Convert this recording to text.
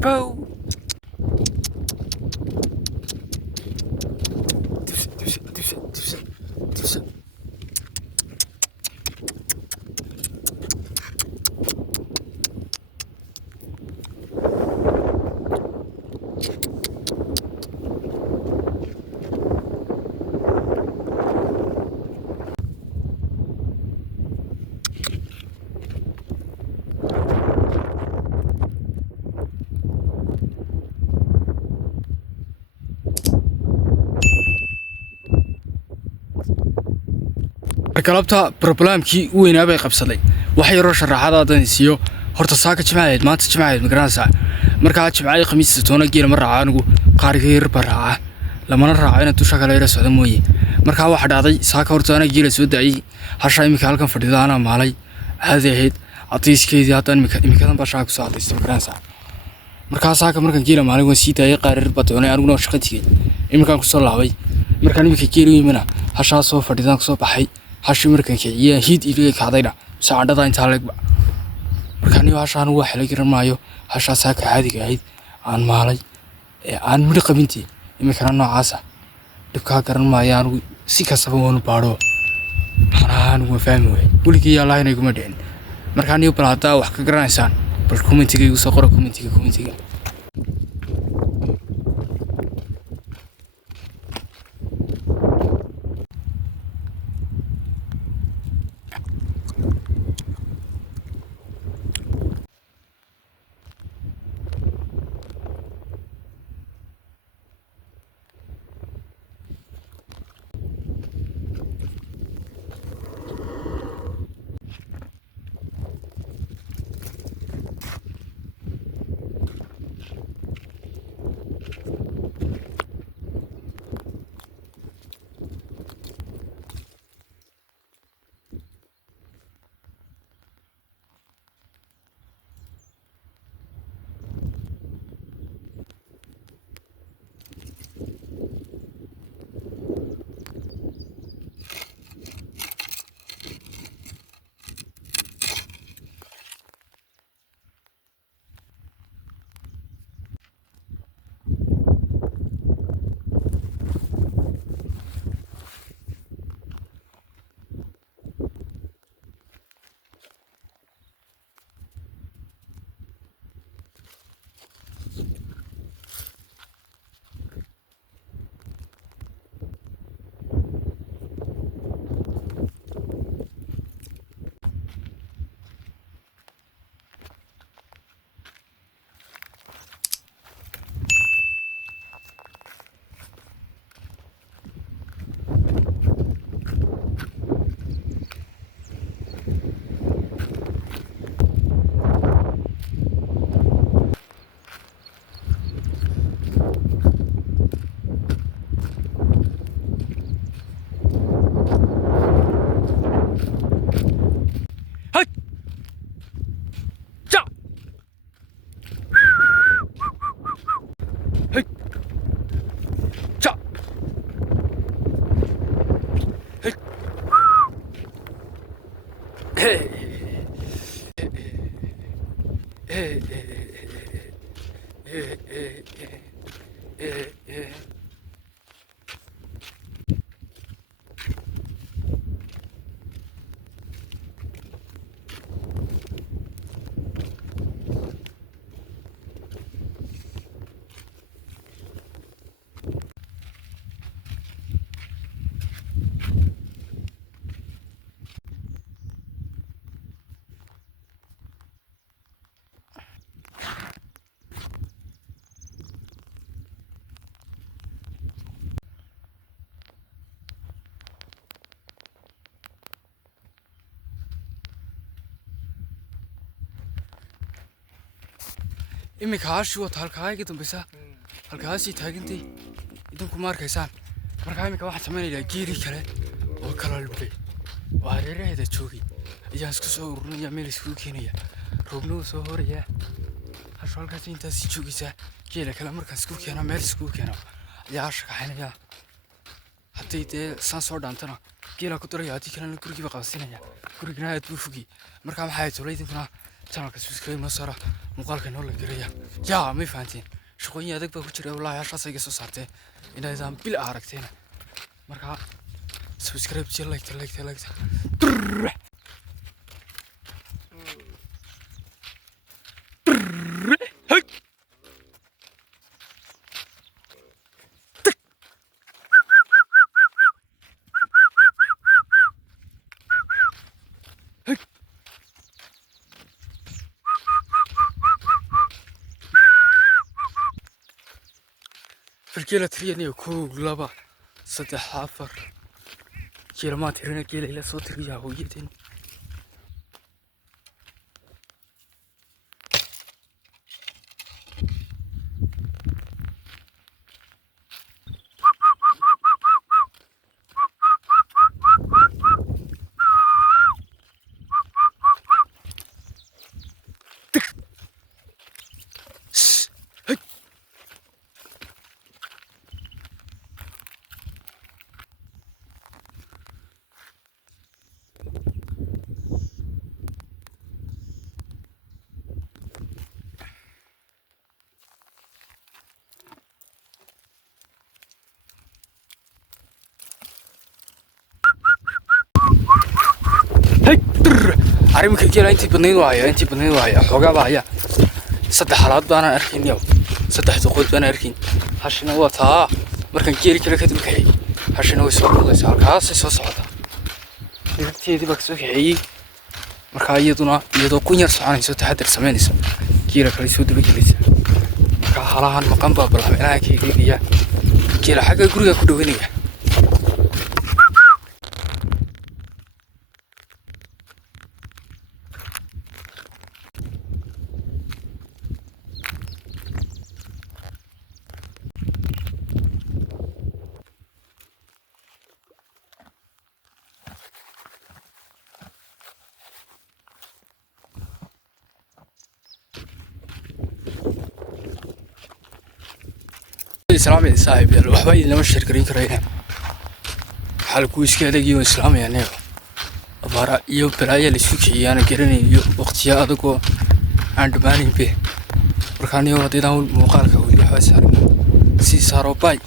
Go. galabta problemkii weynaa bay qabsaday wax yar oo sharaxaad adansiyo horta saaka jimaadeed maanta jimaadeed magaranaysa markaa jimaaday khamiista toona geela ma raaca anigu qaariga yar ba raaca lamana raaco inaan dusha kale yara socdo mooye markaa waxa dhacday saaka horta ana geela soo daayay hasha imika halkan fadhida ana maalay caadi ahayd cadayskeedii haddaan imikadan baa shaaka soo cadaystay magaranaysa markaa saaka markaan geela maalay waan sii daayay qaarir ba doonay aniguna shaqo tigay imikaan ku soo laabay markaan imika geelu yimina hasha soo fadhidaan ku soo baxay hashi markan kiciye hid ilaa kaadayna saacadada inta leegba markaan iyo hashaan waa xilay garan maayo hasha saaka caadiga ahayd aan maalay aan mid qabintii imika noocaasa dibka garan maayo anigu si kasaba waan baaro xanaan ugu fahmi way waligiin Allah inay kuma dhicin markaan iyo balada wax ka garanaysaan bal commentiga igu soo qoro commentiga imika haashi wata halkaaga dambaysa halkaasii taagantay idinku ma arkaysaan markaa imika waxaan samaynayaa geeri kale oo kala lugay oo hareeraheeda joogay ayaan isku soo ururinayaa meel iskugu keenaya roobna wuu soo horayaa hasho halkaas intaasii joogaysaa geela kale markaan iskugu keena meel iskugu keena ayaa hasha kaxaynayaa haddii dee saan soo dhaantana geelaa ku daraya haddii kalena gurigiiba qabsinaya gurigana aad buu fogi markaa maxaa tolay idinkuna channelka subscribe noo saara muuqaalka noo la gelaya yaa may fahanteen shaqooyin adag baa ku jira wallaahi hashaas iga soo saartee inaydaan bil aragteena markaa subscribe jee like الجيلة تريني وكوك لبا صدح حافر جيلة ما ترينا جيلة إلا صوت ريا ويدين عربي كجيل أنتي بنين وعيا حوجا بعيا صدق حالات بنا أركين يوم صدق تقود بنا أركين هاشنا وطا مركن جيل كذا كتب كهي هاشنا ويسوق الله يسار كاس يسوق صعدا دكتي دي بكسوك هي مركاية دونا يدو كونير سعاني سو تحدر سمينيس جيل كلي سود بجليس مركا حالها المقام بابلا أنا كي جيل جيل حاجة كوريا كدوينية إسلامي صاحب يا الوحباي لما الشركرين كرينا حال كويس كذا يو إسلامي يعني أبارا يو برايا لسوكي أنا كرني يو وقتيا أدوكو عند باني به بركاني ودي داون مقالك ولي حاسارنا سي سارو باي